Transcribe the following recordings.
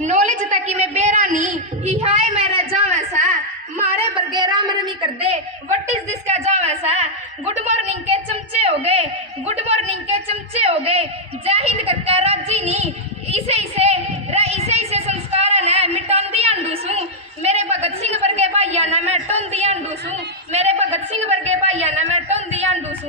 Knowledge तक में बेरानी ही हाय मेरा जावैसा मारे बरगेरा मरमी कर दे व्हाट इज दिस का जावैसा। गुड मॉर्निंग के चमचे हो गए, गुड मॉर्निंग के चमचे हो गए, जय हिंद करके राजी नी इसे इसे इसे संस्कार है मिटान दी अंडूसू मेरे भगत सिंह वर्गे भाइया ना मैं टोन दी अंडूसू मेरे भगत सिंह वर्गे भाइया ना मैं टोन दी अंडूसू।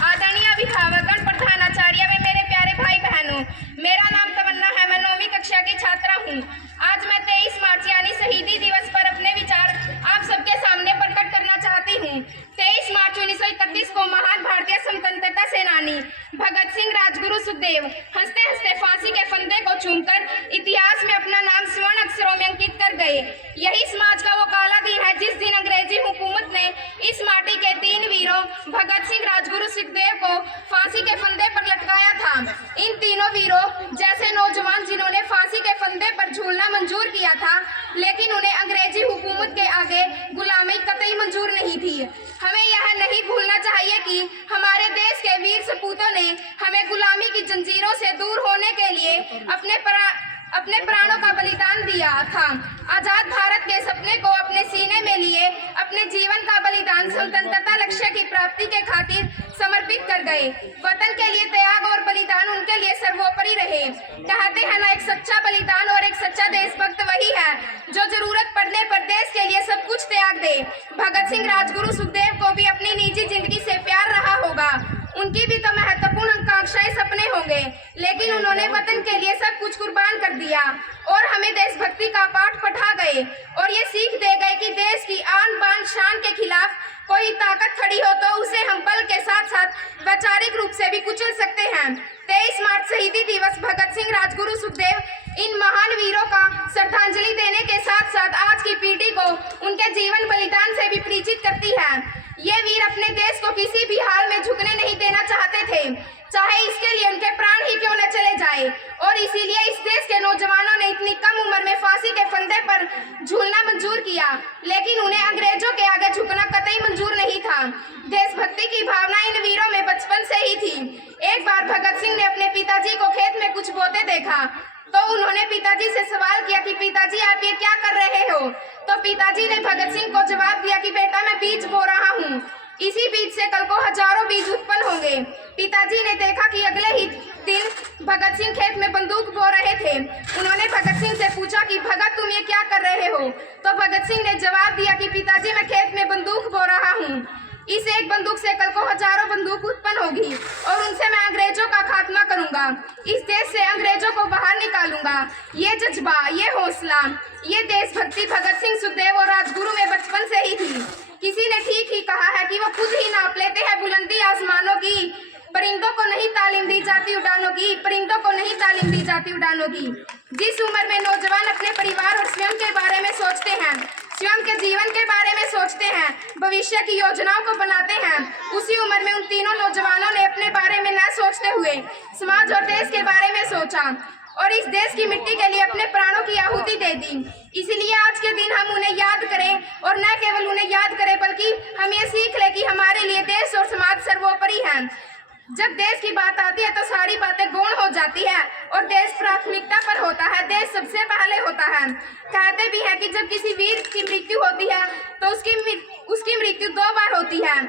आदरणीय अभिभावकगण, प्रधानाचार्य व मेरे प्यारे भाई बहनों, मेरा नाम तमन्ना है, मैं 9वीं कक्षा की छात्रा हूँ। आज मैं 23 मार्च यानी शहीदी दिवस पर अपने विचार आप सबके सामने प्रकट करना चाहती हूँ। 23 मार्च 1931 को महान भारतीय स्वतंत्रता सेनानी भगत सिंह राजगुरु सुखदेव हंसते हंसते फांसी के फंदे को चूमकर इतिहास में अपना नाम स्वर्ण अक्षरों में अंकित कर गए। यही समाज का वो काला दिन है जिस दिन अंग्रेजी हुकूमत ने इस माटी के 3 वीरों भगत सिंह राजगुरु सुखदेव को फांसी के फंदे पर लटकाया था। इन तीनों वीरों जैसे नौजवान जिन्होंने फांसी के फंदे पर झूलना मंजूर किया था, लेकिन उन्हें अंग्रेजी हुकूमत के आगे गुलामी कतई मंजूर नहीं थी। हमें यह नहीं भूलना चाहिए कि हमारे देश के वीर सपूतों ने हमें गुलामी की जंजीरों से दूर होने के लिए अपने प्राणों का बलिदान दिया था। आजाद भारत के सपने को अपने सीने में लिए अपने जीवन का बलिदान स्वतंत्रता लक्ष्य की प्राप्ति के खातिर समर्पित कर गए। वतन के लिए त्याग और बलिदान उनके लिए सर्वोपरि रहे। कहते हैं ना, एक सच्चा बलिदान और एक सच्चा देशभक्त वही है जो जरूरत पड़ने पर देश के लिए सब कुछ त्याग दे। भगत सिंह राजगुरु सुखदेव को भी अपनी निजी जिंदगी से प्यार रहा होगा, उनकी भी तो महत्वपूर्ण आकांक्षाएं सपने होंगे, लेकिन उन्होंने वतन के लिए सब कुछ कुर्बान कर दिया और हमें देशभक्ति का पाठ पढ़ा गए और ये सीख दे गए कि देश की आन बान शान के खिलाफ कोई ताकत खड़ी हो तो उसे हम बल के साथ साथ वैचारिक रूप से भी कुचल सकते हैं। 23 मार्च शहीदी दिवस भगत सिंह राजगुरु सुखदेव इन महान वीरों का श्रद्धांजलि देने के साथ साथ आज की पीढ़ी को उनके जीवन बलिदान से भी परिचित करती है। ये वीर अपने देश को किसी भी हाल में झुकने नहीं देना चाहते थे, चाहे इसके लिए उनके प्राण ही क्यों न चले जाए, और इसीलिए इस देश के नौजवानों ने इतनी कम उम्र में फांसी के फंदे पर झूलना मंजूर किया, लेकिन उन्हें अंग्रेजों के आगे झुकना कतई मंजूर नहीं था। देशभक्ति की भावना इन वीरों में बचपन से ही थी। एक बार भगत सिंह ने अपने पिताजी को खेत में कुछ बोते देखा तो उन्होंने पिताजी से सवाल किया कि पिताजी आप ये क्या कर रहे हो। तो पिताजी ने भगत सिंह को जवाब दिया कि बेटा मैं बीज बो रहा हूँ, इसी बीज से कल को हजारों बीज उत्पन्न होंगे। पिताजी ने देखा कि अगले ही दिन भगत सिंह खेत में बंदूक बो रहे थे। उन्होंने भगत सिंह से पूछा कि भगत तुम ये क्या कर रहे हो। तो भगत सिंह ने जवाब दिया कि पिताजी मैं खेत में बंदूक बो रहा हूँ, इस एक बंदूक से कल को हजारों बंदूक उत्पन्न होगी और उनसे मैं अंग्रेजों का खात्मा करूंगा, इस देश से अंग्रेजों को बाहर निकालूंगा। ये जज्बा, ये हौसला, ये देशभक्ति भगत सिंह सुखदेव और राजगुरु में बचपन से ही थी। किसी ने ठीक ही कहा है कि वो खुद ही नाप लेते हैं बुलंदी आसमानों की, परिंदों को नहीं तालीम दी जाती उड़ानों की, परिंदों को नहीं तालीम दी जाती उड़ानों की। जिस उम्र में नौजवान अपने परिवार और स्वयं के बारे में सोचते हैं, स्वयं के जीवन के बारे में सोचते हैं, भविष्य की योजनाओं को बनाते हैं, उसी उम्र में उन तीनों नौजवानों ने अपने बारे में न सोचते हुए समाज और देश के बारे में सोचा और इस देश की मिट्टी के लिए अपने प्राणों की आहुति दे दी। इसलिए आज के दिन हम उन्हें याद करें और न केवल उन्हें याद करें बल्कि हम ये सीख लें कि हमारे लिए देश और समाज सर्वोपरि है। जब देश की बात आती है तो सारी बातें गौण हो जाती है और देश प्राथमिकता पर होता है, देश सबसे पहले होता है। कहते भी हैं कि जब किसी वीर की मृत्यु होती है तो उसकी मृत्यु 2 बार होती है।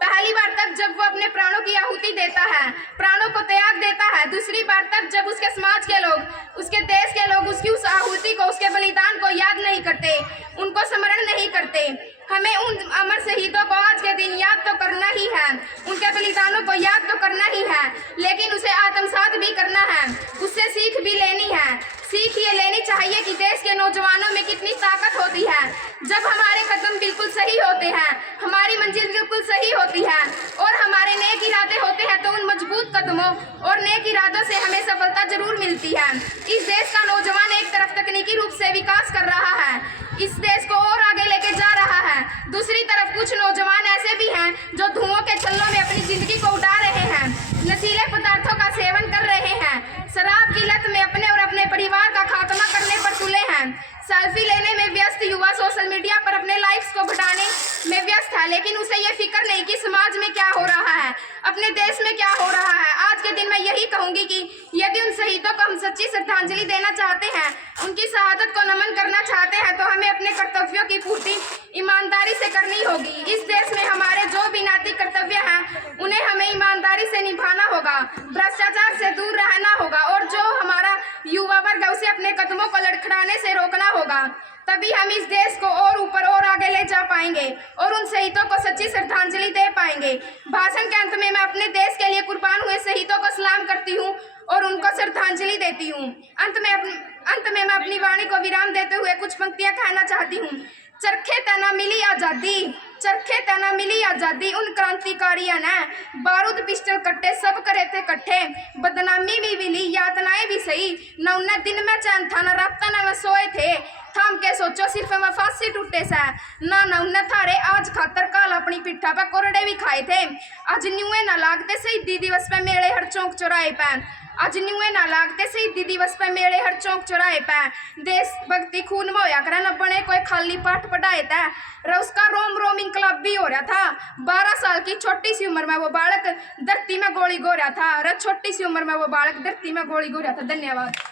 पहली बार तब जब वो अपने प्राणों की आहुति देता है, प्राणों को त्याग देता है। दूसरी बार तब जब उसके समाज के लोग, उसके देश के लोग उसकी उस आहुति को, उसके बलिदान को याद नहीं करते, उनको स्मरण नहीं करते। हमें उन अमर शहीदों को आज के दिन याद तो करना ही है, उनके बलिदानों को याद तो करना ही है, लेकिन उसे आत्मसात भी करना है, उससे सीख भी लेनी है। सीख ये लेनी चाहिए कि देश के नौजवानों में कितनी ताकत होती है। जब हमारे कदम बिल्कुल सही होते हैं, हमारी मंजिल बिल्कुल सही होती है और हमारे नेक इरादे होते हैं तो उन मजबूत कदमों और नेक इरादों से हमें सफलता जरूर मिलती है। इस देश का नौजवान एक तरफ तकनीकी रूप से विकास कर रहा है, इस देश को और आगे लेके जा रहा है, दूसरी तरफ कुछ नौजवान ऐसे भी हैं जो धुओं के छल्लों में अपनी जिंदगी को उड़ा रहे हैं, नशीले पदार्थों का सेवन कर रहे हैं, शराब की लत में अपने और अपने परिवार का खात्मा करने पर तुले हैं, सेल्फी लेने में व्यस्त युवा सोशल मीडिया पर अपने लाइक्स को बढ़ाने में व्यस्त है, लेकिन उसे ये फिक्र नहीं कि समाज में क्या हो रहा है, अपने देश में क्या हो रहा है। आज दिन मैं यही कहूंगी कि यदि उन शहीदों को हम सच्ची श्रद्धांजलि देना चाहते हैं, उनकी शहादत को नमन करना चाहते हैं, तो हमें अपने कर्तव्यों की पूर्ति ईमानदारी से करनी होगी। इस देश में हमारे जो भी नैतिक कर्तव्य हैं उन्हें हमें ईमानदारी से निभाना होगा, भ्रष्टाचार से दूर रहना होगा और जो हमारा युवा वर्ग है उसे अपने कदमों को लड़खड़ाने से रोकना होगा। तभी हम इस देश को और ऊपर और आगे ले जा पाएंगे और उन शहीदों को सच्ची श्रद्धांजलि दे पाएंगे। भाषण के अंत में मैं अपने देश के लिए कुर्बान हुए शहीदों को सलाम करती हूँ और उनको श्रद्धांजलि देती हूँ। अंत में मैं अपनी वाणी को विराम देते हुए कुछ पंक्तियां कहना चाहती हूँ। चरखे तना मिली आज़ादी, चरखे तना मिली आज़ादी, उन क्रांतिकारियों ने बारूद पिस्टल कट्टे सब करे थे कट्ठे, बदनामी भी मिली यातनाएं भी सही, न उन्हें दिन में चैन था न रात न में सोए थे, थाम के सोचो सिर्फ में फांसी टूटे सा, ना उन्हें थारे आज खातर काल अपनी पिट्ठा पे कोरडे भी खाए थे। आज न्यूए ना लागते शहीदी दिवस पे मेले हर चौक चौराहे पे, आज न्यूए ना लागते शहीदी दिवस पे मेले हर चौक चौराहे पे, देश भक्ति खून में होया करे न बने कोई खाली पाठ पढ़ाए था। उसका रोम रोम इंकलाबी हो रहा था। 12 साल की छोटी सी उम्र में वो बालक धरती में गोली गो रहा था और छोटी सी उम्र में वो बालक धरती में गोली गो रहा था। धन्यवाद।